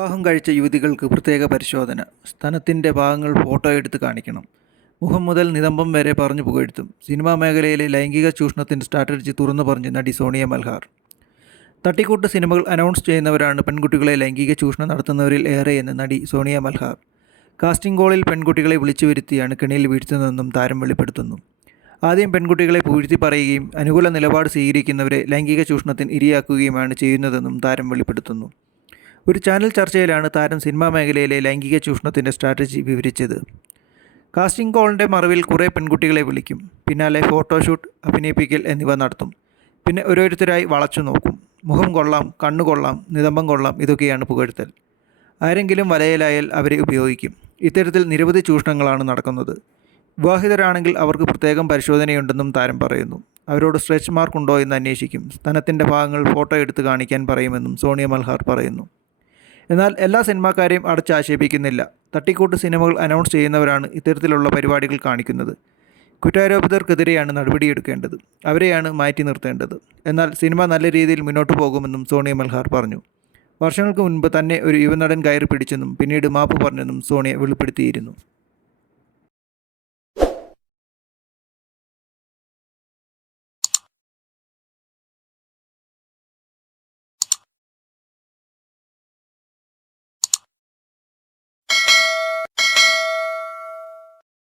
വിവാഹം കഴിച്ച യുവതികൾക്ക് പ്രത്യേക പരിശോധന. സ്തനത്തിന്റെ ഭാഗങ്ങൾ ഫോട്ടോ എടുത്ത് കാണിക്കണം. മുഖം മുതൽ നിതംബം വരെ പറഞ്ഞു പുകഴ്ത്തും. സിനിമാ മേഖലയിലെ ലൈംഗിക ചൂഷണത്തിന്റെ സ്ട്രാറ്റജി തുറന്നു പറഞ്ഞ് നടി സോണിയ മൽഹാർ. തട്ടിക്കൂട്ട് സിനിമകൾ അനൗൺസ് ചെയ്യുന്നവരാണ് പെൺകുട്ടികളെ ലൈംഗിക ചൂഷണം നടത്തുന്നവരിൽ ഏറെയെന്ന് നടി സോണിയ മൽഹാർ. കാസ്റ്റിംഗ് കോളിൽ പെൺകുട്ടികളെ വിളിച്ചു വരുത്തിയാണ് കെണിയിൽ വീഴ്ത്തുന്നതെന്നും താരം വെളിപ്പെടുത്തുന്നു. ആദ്യം പെൺകുട്ടികളെ പൂഴ്ത്തി പറയുകയും അനുകൂല നിലപാട് സ്വീകരിക്കുന്നവരെ ലൈംഗിക ചൂഷണത്തിന് ഇരയാക്കുകയുമാണ് ചെയ്യുന്നതെന്നും താരം വെളിപ്പെടുത്തുന്നു. ഒരു ചാനൽ ചർച്ചയിലാണ് താരം സിനിമാ മേഖലയിലെ ലൈംഗിക ചൂഷണത്തിന്റെ സ്ട്രാറ്റജി വിവരിച്ചത്. കാസ്റ്റിംഗ് കോളിന്റെ മറവിൽ കുറേ പെൺകുട്ടികളെ വിളിക്കും. പിന്നാലെ ഫോട്ടോഷൂട്ട് അഭിനയിപ്പിക്കൽ എന്നിവ നടത്തും. പിന്നെ ഓരോരുത്തരായി വളച്ചു നോക്കും. മുഖം കൊള്ളാം കണ്ണു കൊള്ളാം നിതംബം കൊള്ളാം ഇതൊക്കെയാണ് പുകഴ്ത്തൽ. ആരെങ്കിലും വലയിലായാൽ അവരെ ഉപയോഗിക്കും. ഇത്തരത്തിൽ നിരവധി ചൂഷണങ്ങളാണ് നടക്കുന്നത്. വിവാഹിതരാണെങ്കിൽ അവർക്ക് പ്രത്യേകം പരിശോധനയുണ്ടെന്നും താരം പറയുന്നു. അവരോട് സ്ട്രെച്ച് മാർക്ക് ഉണ്ടോ എന്ന് അന്വേഷിക്കും. സ്തനത്തിന്റെ ഭാഗങ്ങൾ ഫോട്ടോ എടുത്ത് കാണിക്കാൻ പറയുമെന്നും സോണിയ മൽഹാർ പറയുന്നു. എന്നാൽ എല്ലാ സിനിമാക്കാരെയും അടച്ചാക്ഷേപിക്കുന്നില്ല തട്ടിക്കൂട്ട് സിനിമകൾ അനൗൺസ് ചെയ്യുന്നവരാണ് ഇത്തരത്തിലുള്ള പരിപാടികൾ കാണിക്കുന്നത്. കുറ്റാരോപിതർക്കെതിരെയാണ് നടപടിയെടുക്കേണ്ടത്. അവരെയാണ് മാറ്റി നിർത്തേണ്ടത്. എന്നാൽ സിനിമ നല്ല രീതിയിൽ മുന്നോട്ട് പോകുമെന്നും സോണിയ മൽഹാർ പറഞ്ഞു. വർഷങ്ങൾക്ക് മുൻപ് തന്നെ ഒരു യുവനടൻ കയറി പിടിച്ചെന്നും പിന്നീട് മാപ്പ് പറഞ്ഞെന്നും സോണിയ വെളിപ്പെടുത്തിയിരുന്നു.